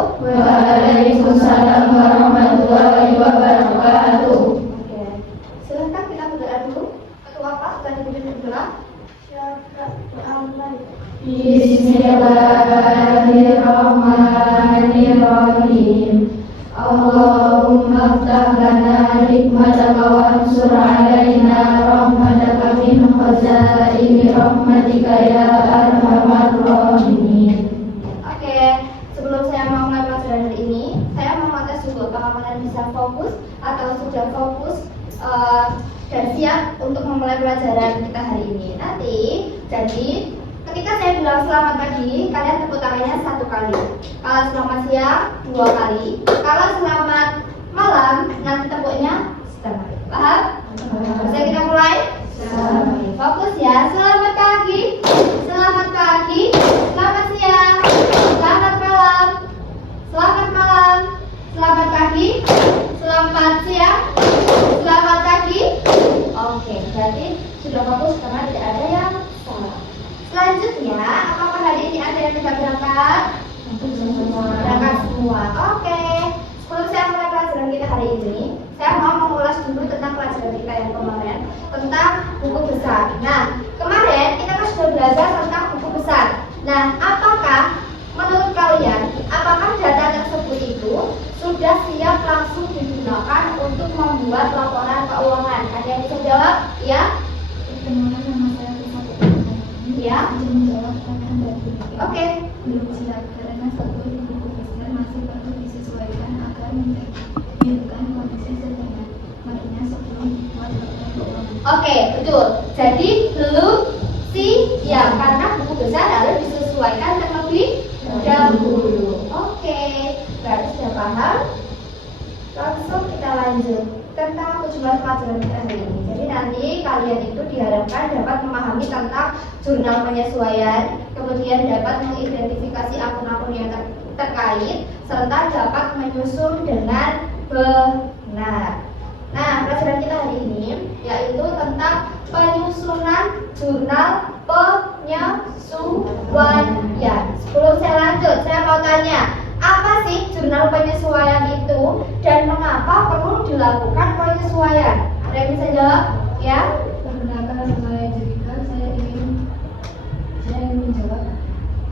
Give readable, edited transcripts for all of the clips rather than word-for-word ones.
Waalaikumsalam warahmatullahi wabarakatuh. Oke, silahkan kita berdoa dulu. Ketua kelas sudah dipimpin berdoa. Bismillahirrahmanirrahim. Allahumma aftah lana hikmataka wansur alaina rahmataka min khazaini rahmatika ya arhamar rahimin. Oke, sebelum saya mau mulai pelajaran hari ini, saya mau ngetes dulu apakah kalian bisa fokus atau sudah fokus dan siap untuk memulai pelajaran kita hari ini. Nanti, jadi ketika saya bilang selamat pagi, kalian tepuk tangannya 1 kali. Kalau selamat siang 2 kali. Kalau selamat malam, nanti tepuknya setengah. Paham? Bisa kita mulai? Fokus ya. Selamat pagi, selamat pagi, selamat siang, selamat malam, selamat malam, selamat pagi, selamat siang, selamat pagi. Oke, berarti sudah fokus karena tidak ada yang salah. Selanjutnya, apakah hari ini ada yang tidak berangkat? Berangkat semua. Oke. Sebelum saya mulai pelajaran kita hari ini, saya mau mengulas dulu tentang pelajaran kita yang kemarin tentang buku besar. Nah, kemarin kita kan sudah belajar tentang buku besar. Nah, apakah menurut kalian, apakah data tersebut itu sudah siap langsung digunakan untuk membuat laporan keuangan? Ada yang bisa jawab? Ya? Perkenalkan, nama saya Risa. Ya? Menjawab pertanyaan dari Oke. belum siap karena satu buku besar masih perlu disesuaikan agar menunjukkan kondisi sederhana. Makanya sebelum dibuat laporan keuangan. Oke, betul. Jadi belum siap karena buku besar harus disesuaikan terlebih dahulu. Oke, berarti sudah paham? Langsung kita lanjut tentang tujuan pelajaran kita hari ini. Jadi nanti kalian itu diharapkan dapat memahami tentang jurnal penyesuaian, kemudian dapat mengidentifikasi akun-akun yang terkait, serta dapat menyusun dengan benar. Nah, pelajaran kita hari ini yaitu tentang penyusunan jurnal penyesuaian. Sebelum saya lanjut, saya mau tanya, apa sih jurnal penyesuaian itu dan mengapa perlu dilakukan penyesuaian? Ada yang bisa jawab? Ya? Perkenalkan, saya Jessica. Saya ingin menjawab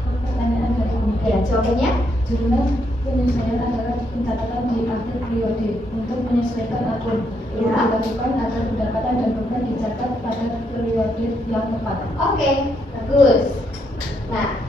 pertanyaan dari ini. Ya, jawabannya? Jurnal penyesuaian adalah pencatatan di akhir periode untuk menyesuaikan akun. Ini Ya. dilakukan agar pendapatan dan beban dicatat pada periode yang tepat. Oke, bagus. Nah,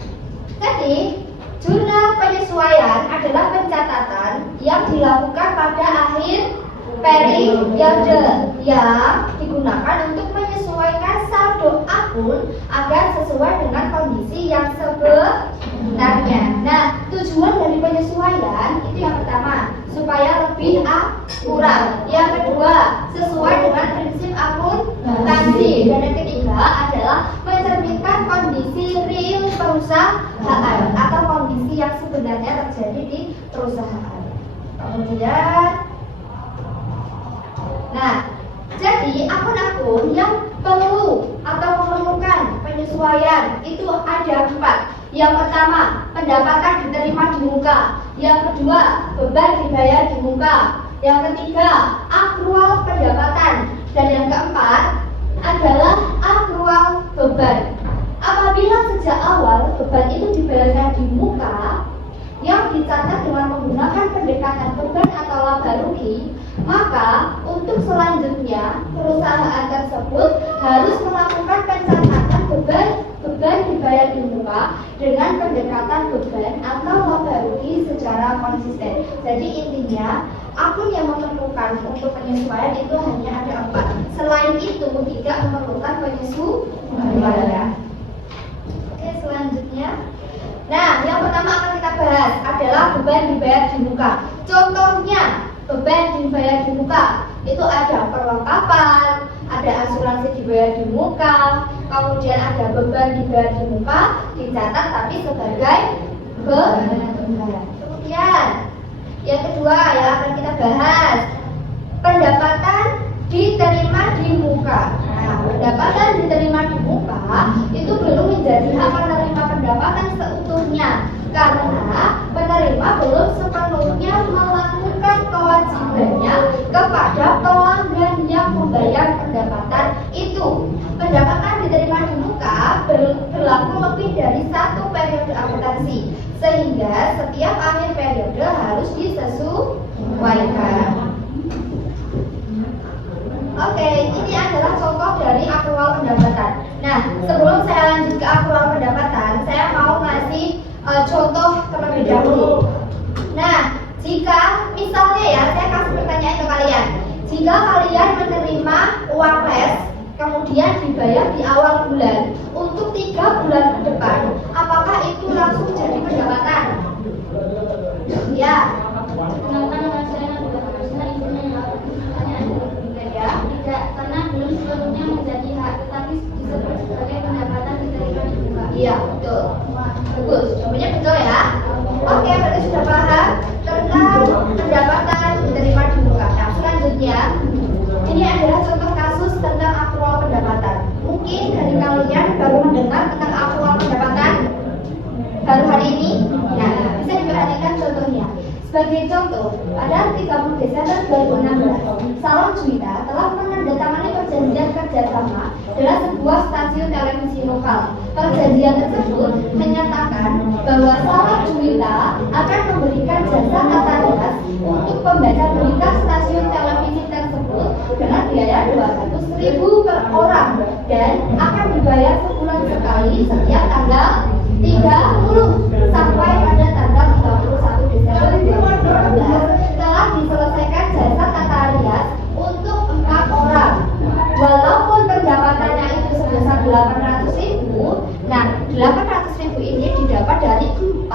jadi jurnal penyesuaian adalah pencatatan yang dilakukan pada akhir periode yang digunakan untuk menyesuaikan saldo akun agar sesuai dengan kondisi yang sebenarnya. Nah, tujuan dari penyesuaian itu yang pertama, supaya lebih akurat. Yang kedua, sesuai dengan prinsip akuntansi. Dan yang ketiga adalah mencerminkan kondisi real perusahaan atau kondisi yang sebenarnya terjadi di perusahaan. Kemudian, nah, jadi akun-akun yang perlu atau memerlukan penyesuaian itu ada 4. Yang pertama, pendapatan diterima di muka. Yang kedua, beban dibayar di muka. Yang ketiga, akrual pendapatan. Dan yang keempat adalah akrual beban. Apabila sejak awal beban itu dibayarkan di muka yang dicatat dengan menggunakan pendekatan beban atau laba rugi, maka untuk selanjutnya perusahaan tersebut harus melakukan pencatatan beban dibayar di muka dengan pendekatan beban atau laba rugi secara konsisten. Jadi intinya akun yang memerlukan untuk penyesuaian itu hanya ada 4. Selain itu tidak memerlukan penyesuaian. Oke, selanjutnya. Nah, yang pertama akan kita bahas adalah beban dibayar di muka. Contohnya, beban dibayar di muka itu ada perlengkapan, ada asuransi dibayar di muka, kemudian ada beban dibayar di muka, dicatat tapi sebagai beban. Kemudian, yang kedua yang akan kita bahas, pendapatan diterima di muka. Nah, pendapatan diterima di muka itu belum menjadi hak penerima pendapatan seutuhnya karena penerima belum kepada pelanggan yang membayar pendapatan itu. Pendapatan diterima di muka berlaku lebih dari 1 periode akuntansi, sehingga setiap akhir periode harus disesuaikan. Oke, ini adalah contoh dari akrual pendapatan. Nah, sebelum saya lanjut ke akrual pendapatan, saya mau ngasih contoh terlebih dahulu. Nah, jika misalnya ya, saya kasih pertanyaan ke kalian. Jika kalian menerima uang les, kemudian dibayar di awal bulan untuk 3 bulan ke depan, apakah itu langsung jadi pendapatan? Ya. Tidak, karena belum seluruhnya menjadi hak, tetapi disebut sebagai pendapatan diterima di muka. Iya, betul. Bagus, jawabannya betul ya. Oke, berarti sudah paham tentang pendapatan diterima di muka. Nah, selanjutnya ini adalah contoh kasus tentang akrual pendapatan. Mungkin dari kalian baru mendengar tentang akrual pendapatan baru hari ini. Nah, bisa diperhatikan contohnya. Sebagai contoh, pada 30 Desember 2016, Salon Juwita telah menandatangani perjanjian kerjasama dengan sebuah stasiun televisi lokal. Perjanjian tersebut menyatakan bahwa Salon Juwita akan memberikan jasa tata rias untuk pembaca berita stasiun televisi tersebut dengan biaya 200.000 per orang dan akan dibayar sebulan sekali setiap tanggal 30 sampai pada tanggal 31 Desember 2012 telah diselesaikan jasa tata rias untuk 4 orang. Walaupun pendapatannya itu sebesar 800.000, nah 800.000 ini didapat dari 4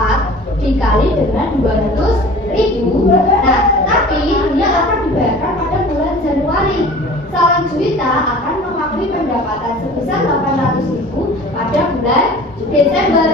dikali dengan 200.000. Nah, tapi dia akan dibayarkan pada bulan Januari. Salon Juwita akan mengakui pendapatan sebesar 800.000 pada bulan Desember.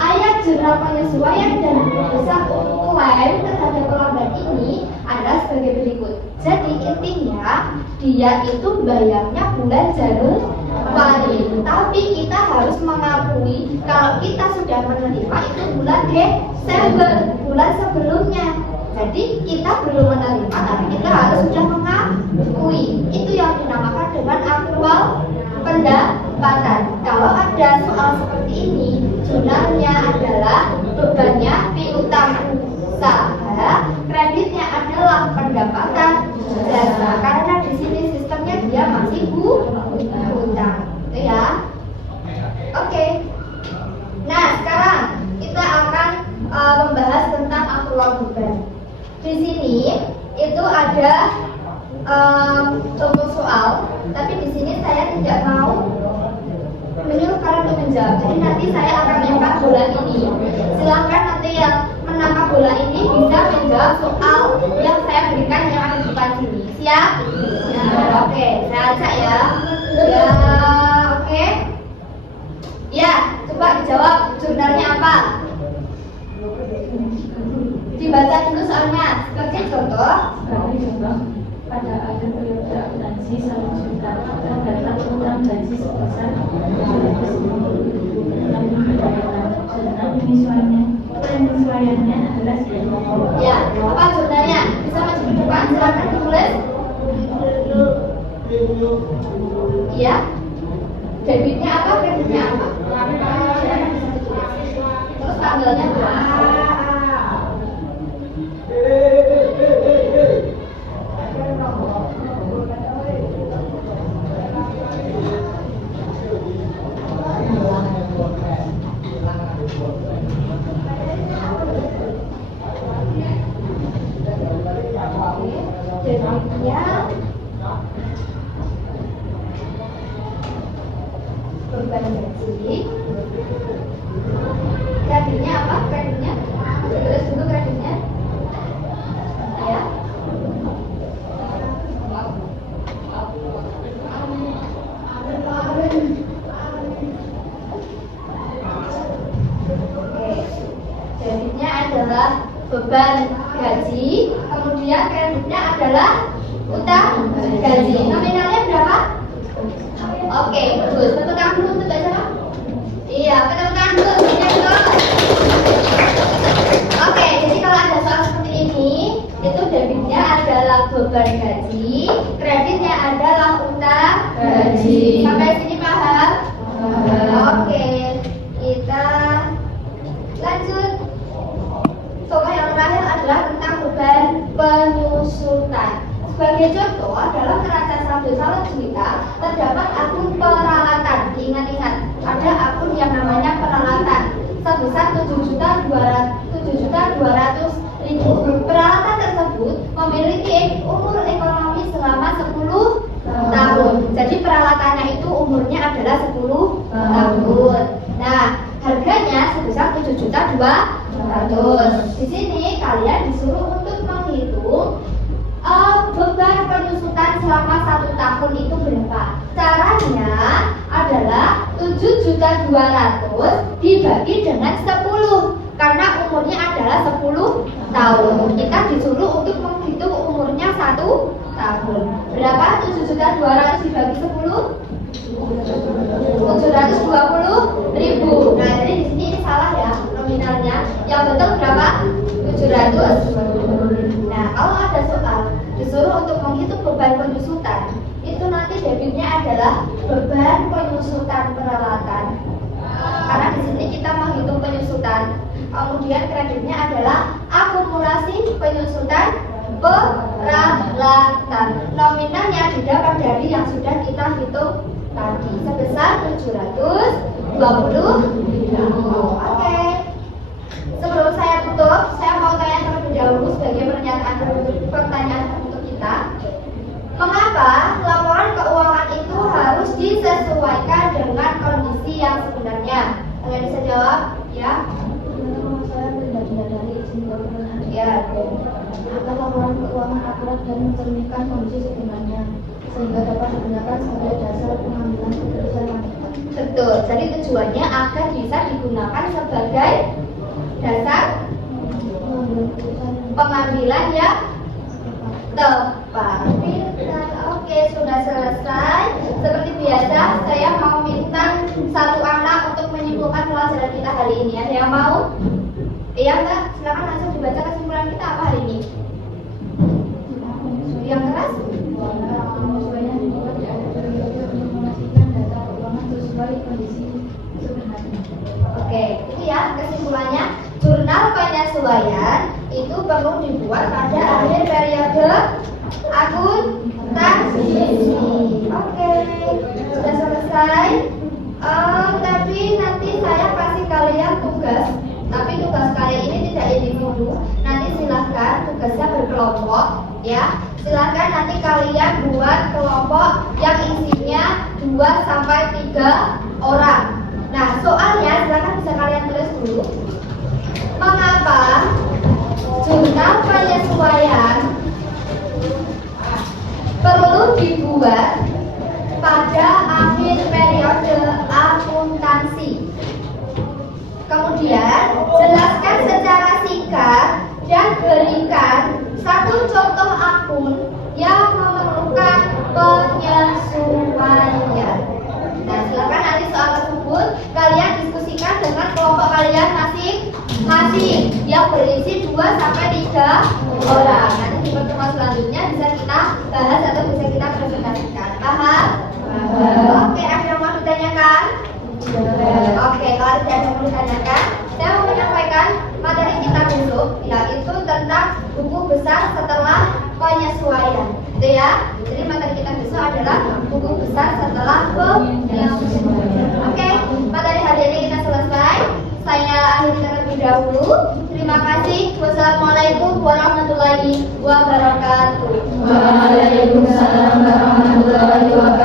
Ayat jurnal penyesuaian dan besar klaim terhadap pelanggan ini adalah sebagai berikut. Jadi intinya dia itu bayarnya bulan Januari, tapi kita harus mengakui kalau kita sudah menerima itu bulan Desember, bulan sebelumnya. Jadi kita belum menerima, tapi kita harus sudah mengakui. Itu yang dinamakan dengan akrual pendapatan. Kalau ada soal seperti ini, jurnalnya adalah bebannya piutang usaha, kreditnya adalah pendapatan jasa. Karena di sini sistemnya dia masih hutang, itu ya. Oke. Nah, sekarang kita akan membahas tentang akrual beban. Di sini itu ada contoh soal, tapi di sini saya tidak mau menyuruh kalian untuk menjawab. Jadi nanti saya akan menangkap bola ini. Silahkan nanti yang menangkap bola ini bisa menjawab soal yang saya berikan yang ada di depan sini. Siap? Ya, oke, saya ajak ya. Ya, oke. Ya, coba dijawab jurnalnya apa? Dibaca dulu soalnya. Sebagai contoh. Pada akhir periode akuntansi Salon Juwita terdapat utang gaji sebesar 210.000. Namun dibayarkan jurnal penyesuaiannya adalah sebagai Ya, apa jurnalnya? Bisa maju ke depan, silakan ditulis. Iya. Debitnya apa? Kreditnya apa? Terus tanggalnya apa? Debitnya beban gaji. Kreditnya apa? Kreditnya tulis dulu kreditnya. Ya. Debitnya adalah beban gaji, kemudian kreditnya adalah utang gaji. Nominalnya berapa? Oke, bagus. Tepuk tangan dulu untuk baca apa? Iya, tepuk tangan dulu. Oke, jadi kalau ada soal seperti ini, itu debitnya adalah beban gaji. Sebagai contoh, dalam neraca saldo calon juita terdapat akun peralatan. Diingat-ingat, ada akun yang namanya peralatan sebesar 7.200.000. Peralatan tersebut memiliki umur ekonomi selama 10 tahun. Jadi peralatannya itu umurnya adalah 10 tahun. Nah, harganya sebesar 7.200.000. Di sini kalian disuruh untuk menghitung beban penyusutan selama 1 tahun itu berapa. Caranya adalah 7.200.000 dibagi dengan 10 karena umurnya adalah 10 tahun. Kita disuruh untuk menghitung umurnya 1 tahun. Berapa 7.200.000 dibagi 10? 720.000. Nah, jadi di sini salah ya nominalnya. Yang betul berapa? 700. Nah, kalau ada soal disuruh untuk menghitung beban penyusutan, itu nanti debitnya adalah beban penyusutan peralatan. Karena di sini kita menghitung penyusutan. Kemudian kreditnya adalah akumulasi penyusutan peralatan. Nominalnya didapat dari yang sudah kita hitung tadi sebesar 720.000. Oke. Sebelum saya tutup, saya mau tanya terlebih dahulu sebagai pertanyaan untuk kita. Mengapa laporan keuangan itu harus disesuaikan dengan kondisi yang sebenarnya? Kalian bisa jawab, ya? Saya benar-benar dari izin pertanyaan. Ya. Agar laporan keuangan akurat dan mencerminkan kondisi sebenarnya, sehingga dapat digunakan sebagai dasar pengambilan keputusan moneter. Betul. Jadi tujuannya agar bisa digunakan sebagai dasar pengambilan yang tepat. Oke, sudah selesai. Seperti biasa, saya mau minta satu anak untuk menyimpulkan pelajaran kita hari ini. Ada yang mau? Iya enggak? Silakan langsung dibaca kesimpulan kita apa hari ini. Yang keras? Penyesuaian dibuat di akhir periode untuk memastikan data keuangan sesuai kondisi sebenarnya. Oke, itu ya kesimpulannya. Jurnal penyesuaian itu perlu dibuat pada akhir periode akuntansi. Oke, sudah selesai. Tapi nanti saya kasih kalian tugas. Tapi tugas kalian ini tidak individu. Nanti silahkan tugasnya berkelompok, ya. Silahkan nanti kalian buat kelompok yang isinya 2 sampai 3 orang. Nah, soalnya silahkan bisa kalian tulis dulu. Mengapa jurnal penyesuaian perlu dibuat pada akhir periode akuntansi? Kemudian jelaskan secara singkat dan berikan satu contoh akun yang memerlukan penyesuaian. Nah, silakan nanti soal tersebut kalian diskusikan dengan kelompok kalian masing-masing yang berisi 2 sampai 3 orang. Nanti di pertemuan selanjutnya bisa kita bahas atau bisa kita presentasikan. Paham? Oke, ada yang mau ditanyakan? Oke, kalau tidak ada yang mau ditanyakan, saya mau menyampaikan materi kita besok, yaitu tentang buku besar setelah penyesuaian. Itu ya. Jadi materi kita besok adalah buku besar setelah penyesuaian. Oke, materi hari ini kita selesai. Saya akhiri terlebih dahulu. Terima kasih. Wassalamualaikum warahmatullahi wabarakatuh. Waalaikumsalam warahmatullahi wabarakatuh.